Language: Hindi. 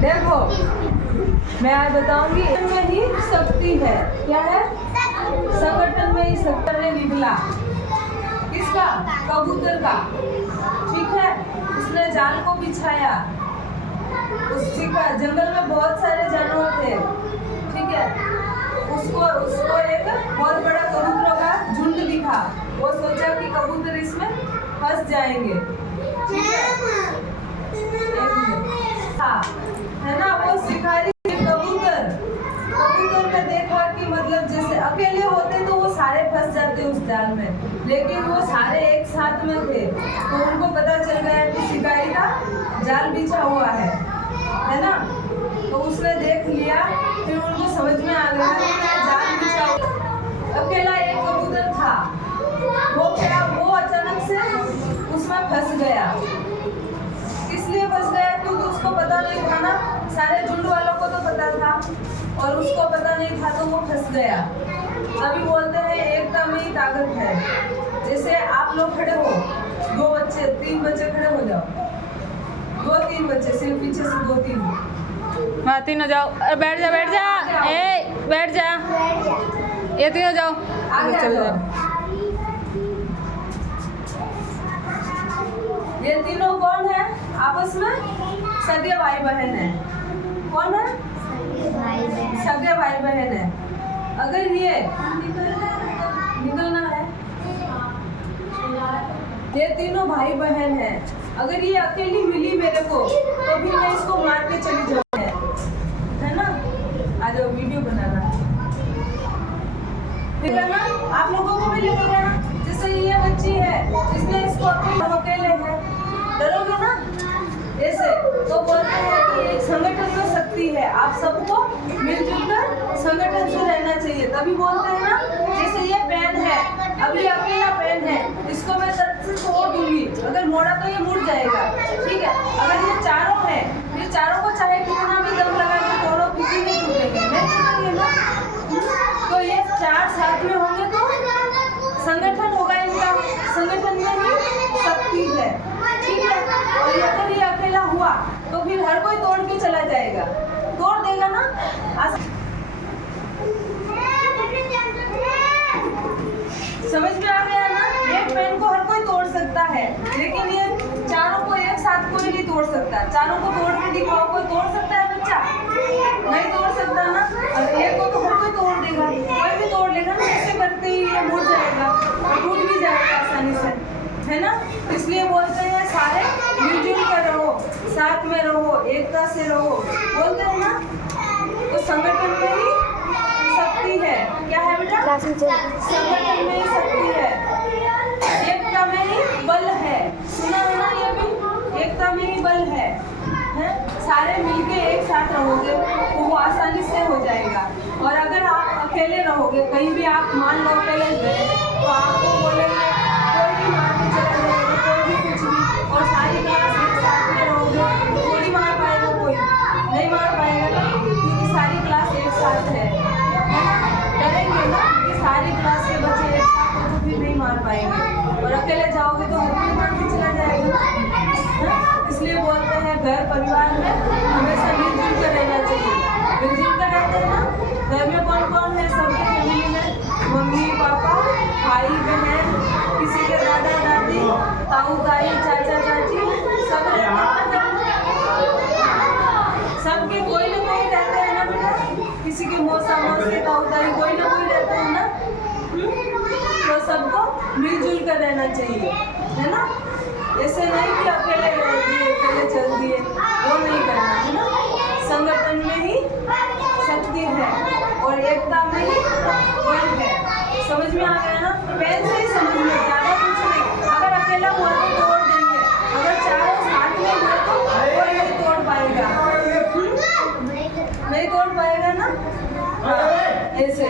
देखो मैं आज बताऊंगी, इनमें ही शक्ति है। क्या है? संगठन में ही शक्ति ने निकला। किसका? कबूतर का। ठीक है, उसने जाल को बिछाया। उसी का जंगल में बहुत सारे जानवर थे। ठीक है, उसको एक बहुत बड़ा कबूतरों का झुंड दिखा। वो सोचा कि कबूतर इसमें फंस जाएंगे। ठीक है ना, वो शिकारी कबूतर ने देखा कि मतलब जैसे अकेले होते तो वो सारे फंस जाते उस जाल में, लेकिन वो सारे एक साथ में थे तो उनको पता चल गया कि शिकारी का जाल बिछा हुआ है ना। तो उसने देख लिया, फिर उनको समझ में आ गया कि जाल बिछा हुआ। अकेला एक कबूतर था, वो अचानक से उसमें फंस गया। इसलिए फंस गया क्योंकि उसको पता नहीं था ना, सारे झुंड वालों को तो पता था और उसको पता नहीं था, तो वो फंस गया। अभी बोलते हैं एकता में ही ताकत है। जैसे आप लोग खड़े हो, 3 बच्चे खड़े हो जाओ, 2-3 बच्चे, सिर्फ पीछे से 2-3। हाँ, तीनों जाओ। बैठ जा बैठ जा, बैठ जा, ये तीनों जाओ, चलो जाओ। ये तीनों कौन है? आपस में सगे भाई बहन है। कौन है? सगे भाई बहन है। अगर ये निकलना है, ये तीनों भाई बहन है। अगर ये अकेली मिली मेरे को तो फिर मैं इसको मार के चली जाऊंगी, है ना। आज वीडियो बनाना है ना, आप लोगों को भी लगेगा ना। जैसे ये बच्ची है, जिसने इसको अकेले है, डरोगे ना ऐसे। तो बोलते हैं कि एक संगठन में शक्ति है, आप सबको मिलजुल कर संगठन से रहना चाहिए। तभी बोलते हैं ना, जैसे ये पेन है, अभी अकेला पेन है, इसको मैं तरफ से तोड़ दूंगी, अगर मोड़ा तो ये मुड़ जाएगा। ठीक है, अगर ये चारों है, ये चारों को चाहे कितना भी दम लगा के तोड़ो, किसी नहीं टूटेंगे, नहीं टूटेंगे ना। तो ये 4 साथ में होंगे तो संगठन होगा इनका, संगठन में ही शक्ति है। ठीक है, और अगर ये अकेला हुआ तो फिर हर कोई तोड़ के चला जाएगा, तोड़ देगा ना। समझ में आ गया ना। एक पेन को हर कोई तोड़ सकता है, लेकिन ये चारों को एक साथ कोई नहीं तोड़ सकता। चारों को तोड़ के दिखाओ, कोई तोड़ सकता है बच्चा? नहीं तोड़ सकता ना। और एक को तो हर कोई तोड़ देगा, कोई भी तोड़ लेगा ना, ऐसे करते ही ये मुड़ जाएगा, टूट भी जाएगा आसानी से, है ना। इसलिए बोलते हैं सारे मिलजुल कर रहो, साथ में रहो, एकता से रहो। बोलते हैं ना, तो संगठन में ही शक्ति है। क्या है बेटा? संगठन में ही शक्ति है, एकता में ही बल है। सुना है ना, ये भी एकता में ही बल है। सारे मिलके एक साथ रहोगे तो वो आसानी से हो जाएगा। और अगर आप अकेले रहोगे, कहीं भी आप मान लो अकेले गए, तो आपको बोलेंगे कोई भी मार के चला जाएगा, कोई भी कुछ भी। और सारी क्लास एक साथ में रहोगे, थोड़ी मार पाएगा, कोई नहीं मार पाएगा ना, क्योंकि सारी क्लास एक साथ है। डरेंगे ना कि सारी क्लास के बच्चे एक साथ हो तो फिर नहीं मार पाएंगे, और अकेले जाओगे तो कोई मार के चला जाएगा। इसलिए बोलते हैं घर परिवार में हमेशा मिलजुल कर रहना चाहिए। मिलजुल कर रहते हैं ना। घर में कौन कौन है? सबके फैमिली में मम्मी पापा, भाई बहन, किसी के दादा दादी, ताऊ ताई, चाचा चाची, सब रहते हैं। सबके कोई ना कोई रहते हैं ना बेटा, किसी के मौसा मौसी, ताऊ ताई, कोई ना कोई रहता है ना। तो सबको मिलजुल कर रहना चाहिए, है ना। ऐसे नहीं कि अकेले रह दिए, अकेले चल दिए, वो नहीं करना, है ना। संगठन में ही शक्ति है और एकता में ही बल है। समझ में आ गया ना। पेन से ही समझ में, ज़्यादा कुछ नहीं। अगर अकेला हुआ तो तोड़ देंगे, अगर चारों साथ में हुए तो कोई नहीं तोड़ पाएगा, नहीं तोड़ पाएगा ना। ऐसे